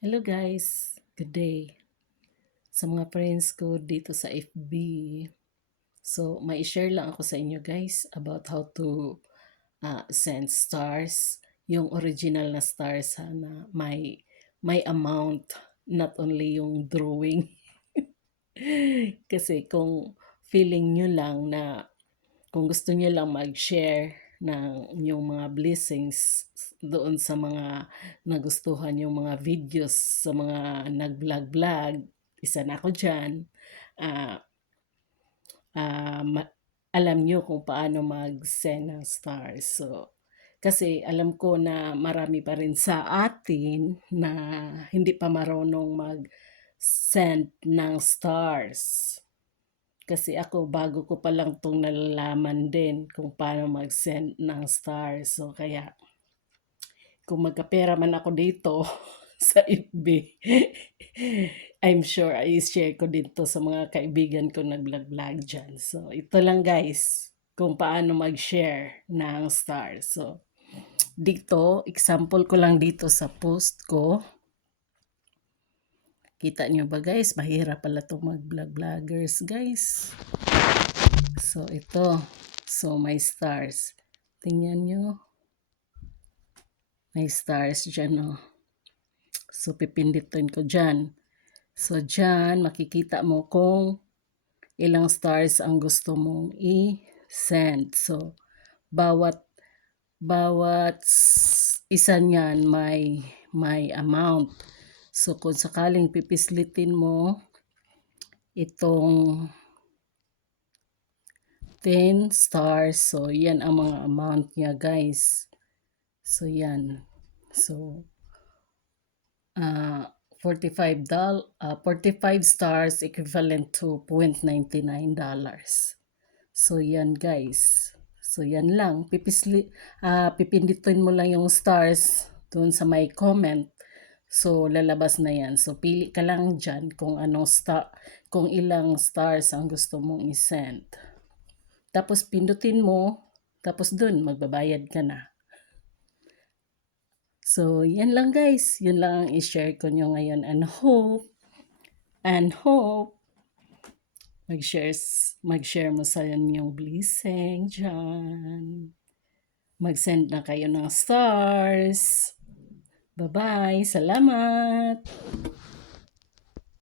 Hello guys, good day. Sa mga friends ko dito sa FB. So, may share lang ako sa inyo guys about how to send stars. Yung original na stars na may amount, not only yung drawing. Kasi kung feeling nyo lang na kung gusto nyo lang mag-share ng yung mga blessings doon sa mga nagustuhan yung mga videos sa mga nag-vlog-vlog, isa na ako dyan, ah, alam nyo kung paano mag-send ng stars. So, kasi alam ko na marami pa rin sa atin na hindi pa marunong mag-send ng stars. Kasi ako, bago ko pa lang itong nalalaman din kung paano mag-send ng stars. So, kaya kung magkapera man ako dito sa FB, I'm sure i-share ko dito sa mga kaibigan ko nag-vlog-vlog dyan. So, ito lang guys, kung paano mag-share ng stars. So, dito, example ko lang dito sa post ko. Kita nyo ba guys? Mahirap pala itong mag-vlog-vloggers guys. So, ito. So, may stars. Tingnan nyo. May stars dyan, oh. So, pipindutin ko dyan. So, dyan, makikita mo kung ilang stars ang gusto mong i-send. So, bawat isa niyan may amount. So, kung sakaling pipislitin mo itong 10 stars, so yan ang mga amount niya guys. So, yan. So, 45 stars equivalent to $0.99. So, yan guys. So, yan lang. Pipindutin mo lang yung stars doon sa may comment. So, lalabas na yan. So, pili ka lang dyan kung ilang stars ang gusto mong i-send. Tapos, pindutin mo. Tapos, doon, magbabayad ka na. So, yan lang guys. Yun lang ang i-share ko nyo ngayon. And hope mag-share mo sa inyong blessing dyan. Mag-send na kayo ng stars. Bye-bye. Salamat.